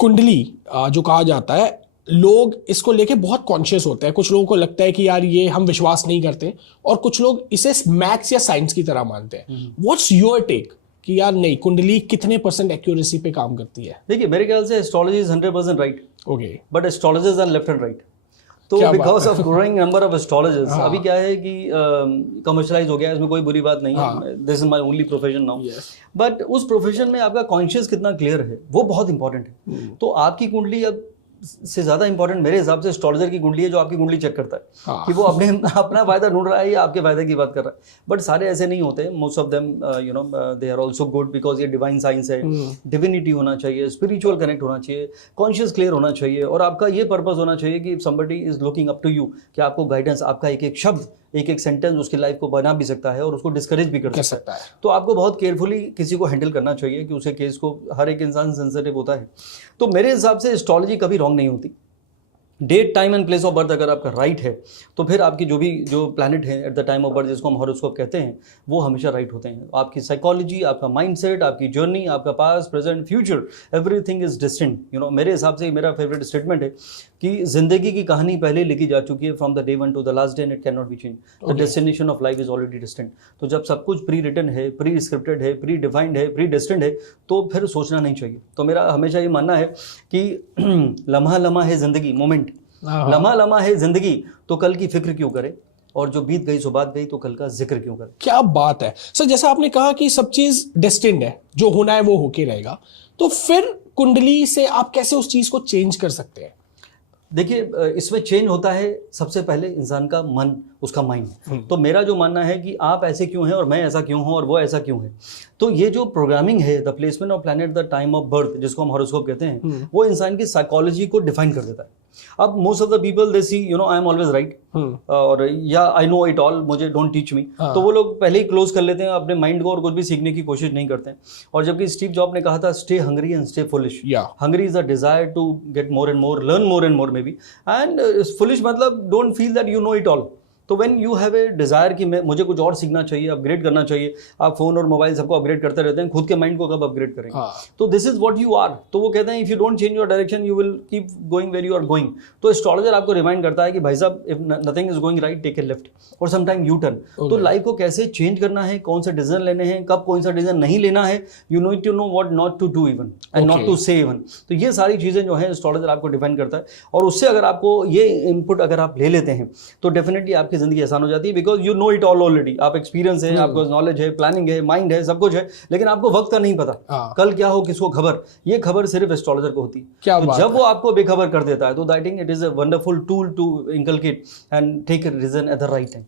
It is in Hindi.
कुंडली जो कहा जाता है, लोग इसको लेके बहुत कॉन्शियस होते हैं। कुछ लोगों को लगता है कि यार ये हम विश्वास नहीं करते, और कुछ लोग इसे मैथ्स या साइंस की तरह मानते हैं। व्हाट्स योर टेक कि यार नहीं, कुंडली कितने % एक्यूरेसी पे काम करती है? देखिए, मेरे ख्याल से astrology is 100% right, okay, but astrologers are left and right. तो because of growing number of astrologers, अभी क्या है कि कमर्शलाइज हो गया है, इसमें कोई बुरी बात नहीं है। This is my only profession now. But उस प्रोफेशन में आपका कॉन्शियस कितना क्लियर है वो बहुत इंपॉर्टेंट है। तो आपकी कुंडली अब से ज्यादा इंपॉर्टेंट मेरे हिसाब से एस्ट्रोलॉजर की कुंडली है, जो आपकी कुंडली चेक करता है कि वो अपना फायदा ढूंढ रहा है या आपके फायदे की बात कर रहा है। बट सारे ऐसे नहीं होते। Most of them you know they are also good, because ये डिवाइन साइंस है। डिविनिटी होना चाहिए, स्पिरिचुअल कनेक्ट होना चाहिए, कॉन्शियस क्लियर होना चाहिए, और आपका ये पर्पस होना चाहिए कि somebody is looking up to you, कि आपको गाइडेंस, आपका एक एक शब्द, एक एक सेंटेंस उसकी लाइफ को बना भी सकता है और उसको डिस्करेज भी कर सकता है। तो आपको बहुत केयरफुली किसी को हैंडल करना चाहिए कि उसे केस को, हर एक इंसान सेंसिटिव होता है। तो मेरे हिसाब से एस्ट्रोलॉजी कभी रॉन्ग नहीं होती। Date, time and place of birth अगर आपका राइट है तो फिर आपकी जो प्लैनेट है at the time of birth, जिसको हम हॉरोस्कोप कहते हैं, वो हमेशा राइट होते हैं। आपकी साइकोलॉजी, आपका माइंडसेट, आपकी जर्नी, आपका past, present, future, everything is distinct. You know, मेरे हिसाब से मेरा फेवरेट स्टेटमेंट है कि जिंदगी की कहानी पहले लिखी जा चुकी है, from the day one two the last day, and it can not be change. The destination of life is already distinct. तो जब सब कुछ प्री रिटन है, प्री स्क्रिप्टेड है, प्री डिफाइंड है, प्री डेस्टिन्ड है, तो फिर सोचना नहीं चाहिए। तो मेरा हमेशा ये मानना है कि लम्हा लम्हा है जिंदगी, मोमेंट, लम्हा लम्हा है जिंदगी, तो कल की फिक्र क्यों करे, और जो बीत गई सो बात गई, तो कल का जिक्र क्यों करे। क्या बात है सर! जैसा आपने कहा कि सब चीज डेस्टिन्ड है, जो होना है वो होके रहेगा, तो फिर कुंडली से आप कैसे उस चीज को चेंज कर सकते हैं? देखिए, इसमें चेंज होता है सबसे पहले इंसान का मन, उसका माइंड। तो मेरा जो मानना है कि आप ऐसे क्यों हैं और मैं ऐसा क्यों हूं और वो ऐसा क्यों है, तो ये जो प्रोग्रामिंग है, the placement of planet, the time of birth, जिसको हम हॉरोस्कोप कहते हैं, वो इंसान की साइकोलॉजी को डिफाइन कर देता है। अब most of the people they see, you know, I am always right, और या आई नो इट ऑल, मुझे डोंट टीच मी। तो वो लोग पहले ही क्लोज कर लेते हैं अपने माइंड को और कुछ भी सीखने की कोशिश नहीं करते हैं। और जबकि स्टीव जॉब ने कहा था, stay hungry and stay foolish. Hungry is the desire to get more and more, learn more and more maybe, and foolish मतलब don't feel that you know it all. तो when you have a desire कि मुझे कुछ और सीखना चाहिए, अपग्रेड करना चाहिए, आप फोन और मोबाइल सबको अपग्रेड करते रहते हैं, खुद के माइंड को कब अपग्रेड करेंगे? तो this is what you are. तो वो कहते हैं, if you don't change your direction you will keep going where you are going. तो एस्ट्रोलॉजर आपको रिमाइंड करता है कि भाई साहब, if nothing is going right, take a left और समटाइम यू टर्न। तो लाइफ को कैसे चेंज करना है, कौन सा डिसीजन लेने हैं, कब कौन सा डिसीजन नहीं लेना है, you need to know what not to do even and not to say even. तो ये सारी चीजें जो है एस्ट्रोलॉजर आपको डिफाइन करता है, और उससे अगर आपको ये इनपुट अगर आप ले लेते हैं तो डेफिनेटली आपकी जिंदगी आसान हो जाती है। Because you know it all already, आप एक्सपीरियंस है, आपको नॉलेज है, प्लानिंग है, माइंड है, सब कुछ है, लेकिन आपको वक्त का नहीं पता कल क्या हो, किसको खबर। ये खबर सिर्फ एस्ट्रोलॉजर को होती है। तो जब वो आपको बेखबर कर देता है, तो I think it is a wonderful tool to inculcate and take reason at the right time.